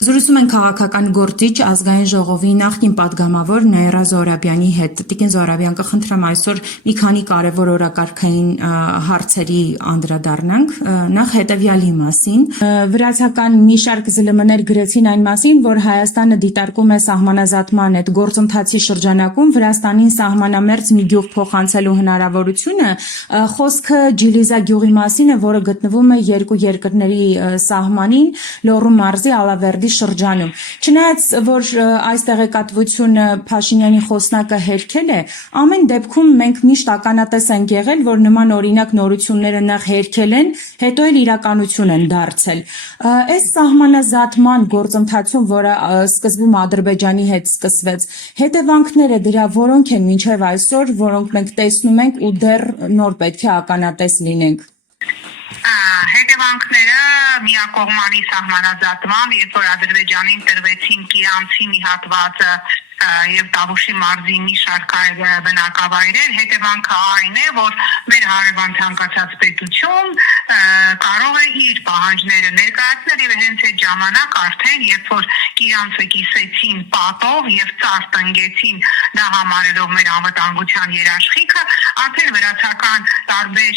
Զրուցում են քաղաքական գործիչ ազգային ժողովի նախկին պատգամավոր Նաիրա Զոհրաբյանի հետ։ Տիկին Զոհրաբյան, կխնդրեմ այսօր մի քանի կարևոր օրակարգային հարցերի անդրադառնանք։ Նախ հետևյալի մասին։ Վրացական մի շարք ԶԼՄ-ներ գրեցին այն մասին, որ Հայաստանը դիտարկում է սահմանազատման այդ գործընթացի շրջանակում Վրաստանին սահմանամերձ մի գյուղ փոխանցելու հնարավորությունը։ Խոսքը Ջիլիզա գյուղի մասին է, որը գտնվում է երկու երկրների սահմանին Լոռու մարզի Ալավերդի շրջանում։ Չնայած որ այս տեղեկատվությունը Փաշինյանի խոսնակը հերքել է, ամեն դեպքում մենք միշտ ականատես ենք եղել, որ նման օրինակ նորությունները նախ հերքել են, հետո էլ իրականություն են դարձել։ Այս սահմանազատման գործընթացում, որը սկզբում Ադրբեջանի հետ սկսվեց, հետևանքները դրա որոնք են մինչև այսօր, որոնք մենք տեսնում ենք ու դեռ նոր պետք է ականատես լինենք։ Հետևանքները միակողմանի սահմանազատման, երբ որ Ադրբեջանին տրվեցին Կիրանցի մի հատվածը եւ Տավուշի մարզի մի շարք այլ բնակավայրեր, հետևանքը այն է, որ մեր հարևան ցանկացած պետություն կարող է իր պահանջները ներկայացնել եւ հենց այդ ժամանակ արդեն երբ որ Կիրանցը կիսեցին պատով եւ ծառ տնկեցին, դա համարելով մեր անվտանգության երաշխիքը, արդեն վրացական տարբեր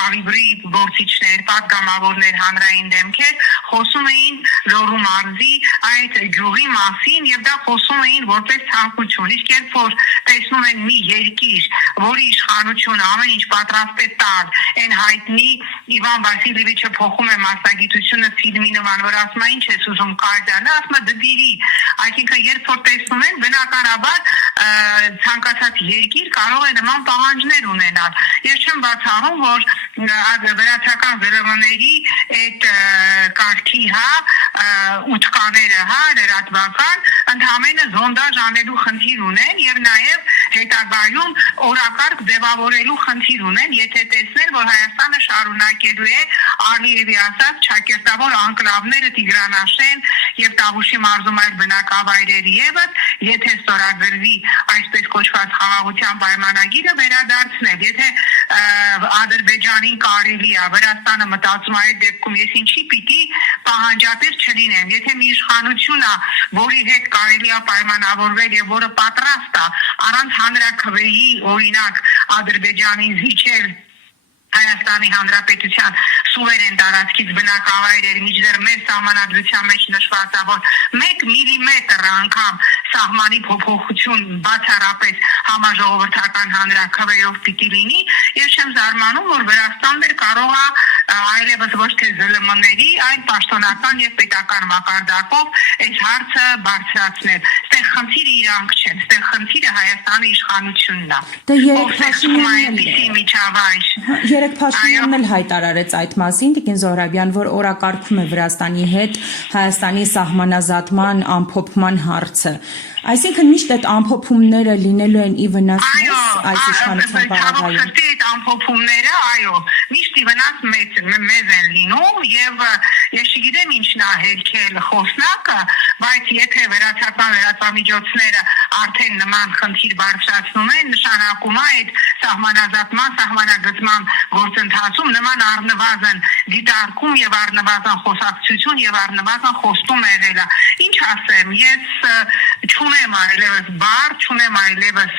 կալիբրի գործիչներ, պատգամավորներ, հանրային դեմքեր խոսում էին Լոռու մարզի այդ գյուղի մասին եւ դա խոսում էին որպես ցանկություն, իսկ երբ որ տեսնում են մի երկիր, որի իշխանությունը ամեն ինչ պատրաստ է տալ, այն հայտնի Իվան Վասիլևիչը փոխում է մասնագիտությունը ֆիլմի նման, որ ասում է ինչ ես ուզում կարդալը, ասում է դդիրի, այսինքն երբ որ տեսնում են, բնականաբար ցանկացած երկիր կարող է նման պահանջներ ունենալ։ Ես չեմ բացառում, որ վրացական ԶԼՄ-ների այդ կարգի ուտկաները, լրատվական ընդհանրապես զոնդաժ անելու խնդիր ունեն եւ նաեւ հետագայում օրակարգ ձևավորելու խնդիր ունեն, եթե տեսնեն, որ Հայաստանը շարունակելու է Ալիևի ասած ճակերտավոր անկլավները Տիգրանաշեն եւ Տավուշի մարզում այլ բնակավայրեր եւս, եթե ստորագրվի այսպես կոչված խաղաղության պայմանագիրը վերադարձնել, եթե Ադրբեջանին կարելի է, Վրաստանը մտածում է այդ դեպքում ես ինչի պիտի պահանջատեր չլինեմ, եթե մի իշխանություն է, որի հետ կարելի է պայմանավորվել եւ որը պատրաստ է առանց հանրաքվեի օրինակ Ադրբեջանին զիջել Հայաստանի Հանրապետության սուվերեն տարածքից բնակավայրեր, մինչդեռ մեր սահմանադրության մեջ նշված է, որ 1 միլիմետր անգամ սահմանի փոփոխություն բացառապես համաժողովրդական հանրաքվեով պիտի լինի, ես չեմ զարմանում, որ Վրաստանն կարող է այլևս ոչ թե ԶԼՄ-ների, այլ պաշտոնական եւ պետական մակարդակով այս հարցը բարձրացնել։ Այստեղ խնդիրը իրանք չեն, այստեղ խնդիրը Հայաստանի իշխանությունն է։ Դե երեք Փաշինյանն էլ հայտարարեց այդ մասին, Տիկին Զոհրաբյան, որ օրակարգում է Վրաստանի հետ Հայաստանի սահմանազատման ամփոփման հարցը։ Այսինքն միշտ այդ ամփոփումները լինելու են ի վնաս այս իշխանության պարագայում։ Այդ ամփոփումները, այո, միշտ ի վնաս մեզ են լինում եւ ես չգիտեմ ինչն է հերքել խոսնակը, բայց եթե վրացական լրատվամիջոցները արդեն նման խնդիր բարձրացնում են, նշանակում է այդ սահմանազատման, սահմանագծման գործընթացում նման առնվազն դիտարկում եւ առնվազն խոսակցություն եւ առնվազն խոստում եղել է։ Ինչ ասեմ, ես չունեմ այլևս բառ, չունեմ այլևս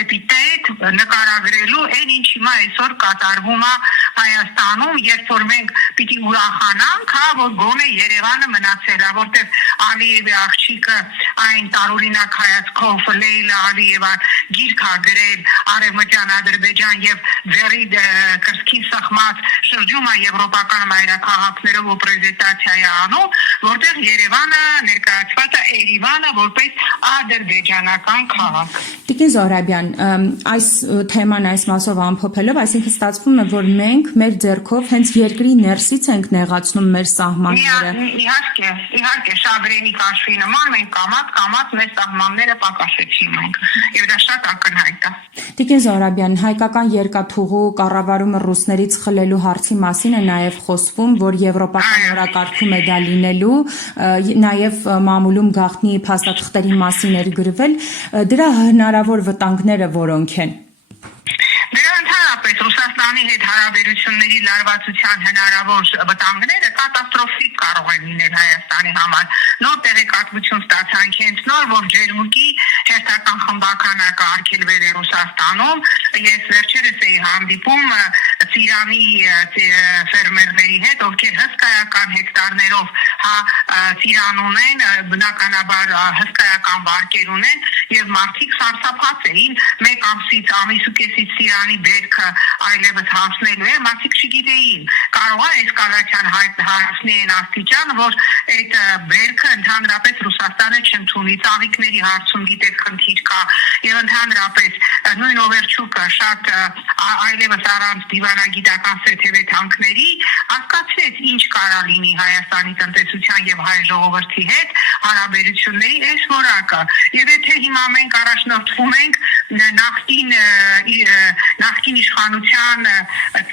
էպիտետ նկարագրելու այն ինչ հիմա այսօր կատարվում է Հայաստանում, երբ որ մենք պիտի ուրախանանք, որ գոնե Երևանը մնացել է, որտեղ Ալիևի աղջիկը այն տարօրինակ հայացքով Լեյլա Ալիևան գիրք է գրել Արևմտյան Ադրբեջան եւ ձեռի կրծքին սխմած շրջում է եվրոպական մայրաքաղաքներով ու պրեզենտացիա է անում, որտեղ Երևանը ներկայացված է Երևանը որպես ադրբեջանական քաղաք։ Տիկին Զոհրաբյան, այս թեման այս մասով ամփոփելով, այսինքն ստացվում է, որ մենք մեր ձեռքով հենց երկրի ներսից ենք նեղացնում մեր սահմանները։ Իհարկե, շագրենի կաշվի նման մենք կամած մեր սահմանները պակասեցինք մենք, եւ դա շատ ակնհայտ է։ Տիկին Զոհրաբյան, հայկական երկաթուղու կառավարումը ռուսներից խլելու հարցի մասին է նաեւ խոսվում, որ եվրոպական օրակարգում է դա լինելու, նաեւ մամուլում գաղտնի փաստաթղթերի մասին էր գրվել, դրա հնարավոր վտանգները որոնք են։ Դրա ընդհանրապես Ռուսաստան Հայաստանի հետ հարաբերությունների լարվածության հնարավոր վտանգները կատաստրոֆիկ կարող են լինել Հայաստանի համար։ Նոր տեղեկատվություն ստացանք հենց նոր, որ ջերմուկի հերթական խմբականը կարգելվել է Ռուսաստանում։ Ես վերջերս էի հանդիպում Ծիրանի ֆերմերների հետ, ովքեր հսկայական հեկտարներով ծիրան ունեն, բնականաբար հսկայական վարկեր ունեն, եւ մարդիկ սարսափած էին մեկ ամիս ու կեսից ծիրանի բերքը այլևս հասնելու է, մարդիկ չգիտեին, կարող է էսկալացիան հասնի այն աստիճան, որ այդ բերքը ընդհանրապես Ռուսաստանը չընդունի, ծաղիկների հարցում գիտեք խնդիր կա, եւ ընդհանրապես նույն Օվերչուկը շատ այլևս առանց դիվանագիտական սեթևեթանքների հասկացրեց ինչ կարա լինի Հայաստանի տնտեսության եւ հայ ժողովրդի հետ հարաբերությունների այս որակը, եւ եթե հիմա մենք առաջնորդվում ենք նախկին իշխանության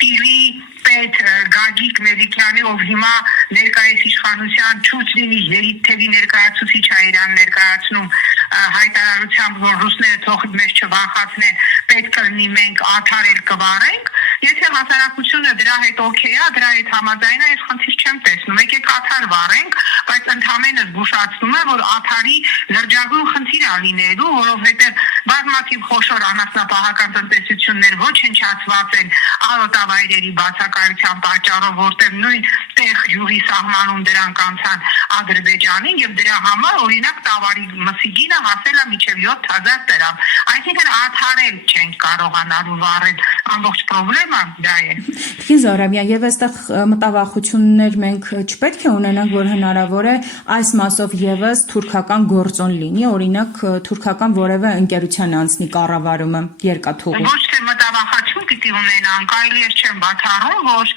տիրի պետ Գագիկ Մելիքյանի, ով հիմա ներկայիս իշխանության չուց լինի երիտթևի ներկայացուցիչ Իրան ներկայացնում հայտարարությամբ, որ ռուսները թող մեզ չվախացնեն, պետք է լինի մենք աթարել կվարենք, եթե հասարակությունը դրա հետ օքեյ է, դրա հետ համաձայն է, ես խնդիր չեմ տեսնում, եկեք աթար վարենք, բայց ընդհանրապես զգուշացնում է, որ աթարի լրջագույն խնդիր է լինելու, որովհետև բազմաթիվ խոշոր անասնապահական տնտեսություններ ոչնչացված են արոտավայրերի բացակայության պատճառով, որտեղ նույն տեղ յուղի սահմանում դրանք անցան Ադրբեջանին եւ դրա համար օրինակ տավարի մսի գինը հասել է մինչեւ 7000 դրամ։ Այսինքն աթարել չենք կարողանալու վառել, ամբողջ խնդրեմը դա է։ Տիկին Զոհրաբյան, եւ այստեղ մտավախություններ մենք չպետք է ունենանք, որ հնարավոր է այս մասով եւս թուրքական գործոն լինի, օրինակ թուրքական որևէ ընկերության անցնի կառավարումը երկաթուղի։ Ոչ թե մտավախություն պիտի ունենան, կարելի է չեմ բացառում, որ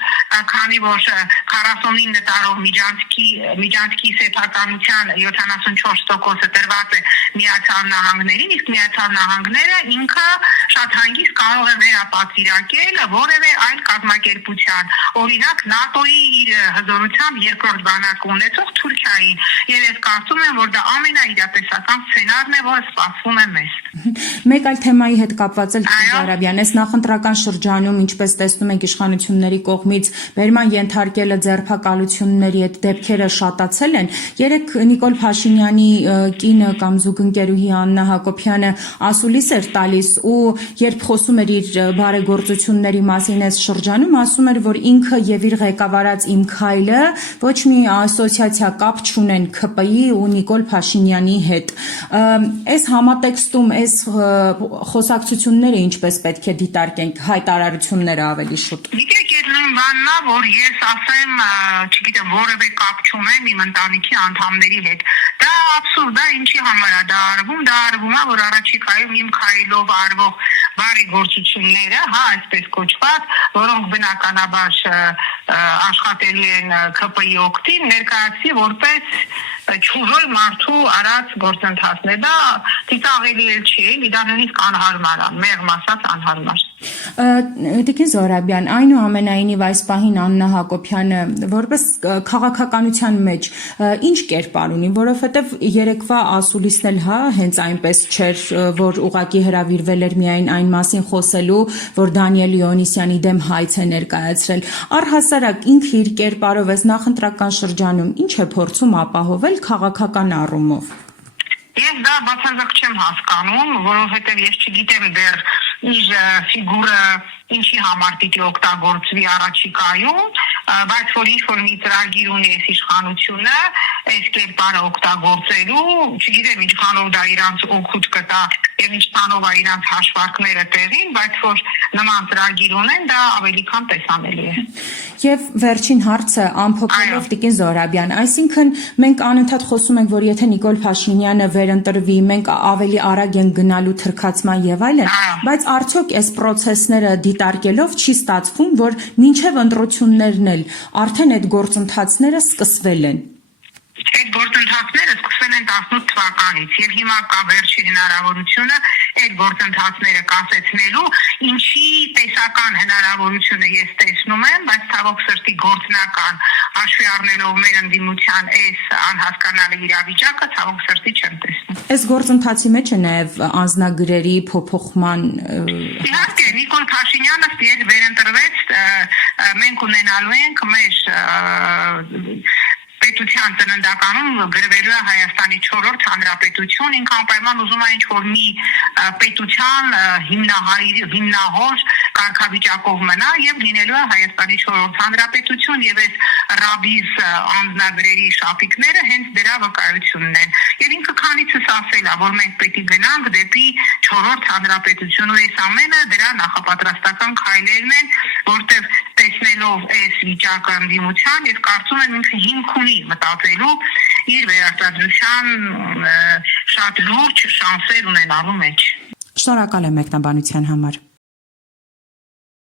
քանի որ 49 տարով միջանցքի սեփականության 74%-ը տրված է Միացյալ Նահանգներին, իսկ Միացյալ Նահանգները ինքը շատ հանգիստ կարող է վերապատվիրակել որևէ այլ կազմակերպության, օրինակ ՆԱՏՕ-ի իր հզորությամբ երկրորդ բանակը ունեցող Թուրքիային, եւ ես կարծում եմ, որ դա ամենաիրատեսական սցենարն է, որը սպասվում է մեզ։ Մեկ այլ թեմայի հետ կապված էլ Զոհրաբյան, այս նախընտրական շրջանում, ինչպես տեսնում ենք իշխանությունների կողմից բերման ենթարկելը ձերբակալությունների այդ դեպքերը շատացել են։ Երեք Նիկոլ Փաշինյանի կինը կամ զուգընկերուհի Աննա Հակոբյանը ասուլիս էր տալիս ու երբ խոսում էր իր բարեգործությունների մասին այս շրջանում, ասում էր, որ ինքը եւ իր ղեկավարած Իմ Քայլը ոչ մի ասոցիացիա կապ չունեն ԿՊ-ի ու Նիկոլ Փաշինյանի հետ։ Այս համատեքստում այս խոսակցությունները ինչպես պետք է դիտարկենք, հայտարարությունները ավելի շուտ։ Գիտեք, այդ նույն բանն է, որ ես ասեմ, չգիտեմ, որևէ կապ չունեմ իմ ընտանիքի անդամների հետ։ Դա абսուրդ է, ինչի համար է դա արվում, որ առաջիկայում Իմ Քայլով արվող բարեգործությունները, այսպես կոչված, որոնք բնականաբար աշխատելի են ԿՊ-ի օգտին, ներկայացվի որպես չուժոյ մարդու արած գործընթացներ, դա ծիծաղելի էլ չի, դա նույնիսկ անհարմար է, մեղմ ասած անհարմար։ Տիկին Զոհրաբյան, այնուամենայնիվ այս պահին Աննա Հակոբյանը որպես քաղաքականության մեջ ինչ կերպար ունի, որովհետև երեկվա ասուլիսն էլ հենց այնպես չէր, որ ուղղակի հրավիրվել էր միայն այն մասին խոսելու, որ Դանիել Իոնիսյանի դեմ հայց է ներկայացրել։ Առհասարակ ինքը իր կերպարով այս նախընտրական շրջանում ինչ է փորձում ապահովել քաղաքական առումով։ Ես դա բացարձակ չեմ հասկանում, որովհետև ես չգիտեմ դեռ իր ֆիգուրը ինչի համար պիտի օգտագործվի առաջիկայում, բայց որ ինչ-որ մի ծրագիր ունի այս իշխանությունը, այս կերպարը օգտագործելու, չգիտեմ ինչքանով դա իրանց օգուտ կտա եւ ինչքանով է իրանց հաշվարկները տեղին, բայց որ նման ծրագիր ունեն, դա ավելի քան տեսանելի է։ Եվ վերջին հարցը ամփոփելով Տիկին Զոհրաբյան, այսինքն մենք անընդհատ խոսում ենք, որ եթե Նիկոլ Փաշինյանը վերընտրվի, մենք ավելի արագ ենք գնալու թրքացման եւ այլն, բայց արդյոք այս process-ները դիտարկելով չի ստացվում, որ մինչև ընտրություններն էլ արդեն այդ գործընթացները սկսվել են։ Այդ գործընթացները սկսվել են 18 թվականից եւ հիմա կա վերջի հնարավորությունը այդ գործընթացները կասեցնելու, ինչի տեսական հնարավորությունը ես տեսնում եմ, բայց ցավոք սրտի գործնական հաշվի առնելով մեր ընդդիմության այս անհասկանալի իրավիճակը, ցավոք սրտի չեմ տեսնում։ Այս գործընթացի մեջ է նաեւ անձնագրերի փոփոխման Իհարկե, Նիկոլ Փաշինյանը ստիետ վերընտրվեց, մենք ունենալու ենք մեր պետության ծննդականում գրվելու է Հայաստանի 4-րդ հանրապետություն, ինքը անպայման ուզում է ինչ-որ մի պետության հիմնահոր կարգավիճակով մնա եւ լինելու է Հայաստանի 4-րդ հանրապետություն եւ այս ռաբիզ անձնագրերի շապիկները հենց դրա վկայությունն են։ Եվ ինքը քանիցս ասել է, որ մենք պետք է գնանք դեպի 4-րդ հանրապետություն ու այս ամենը դրա նախապատրաստական քայլերն են, որտեղ տեսնելով այս վիճակը ընդդիմության եւ կարծում եմ ինքը հիմք ունի մտածելու իր վերարտադրության շատ լուրջ շանսեր ունենալու մեջ։ Շնորհակալ եմ մեկնաբանության համար։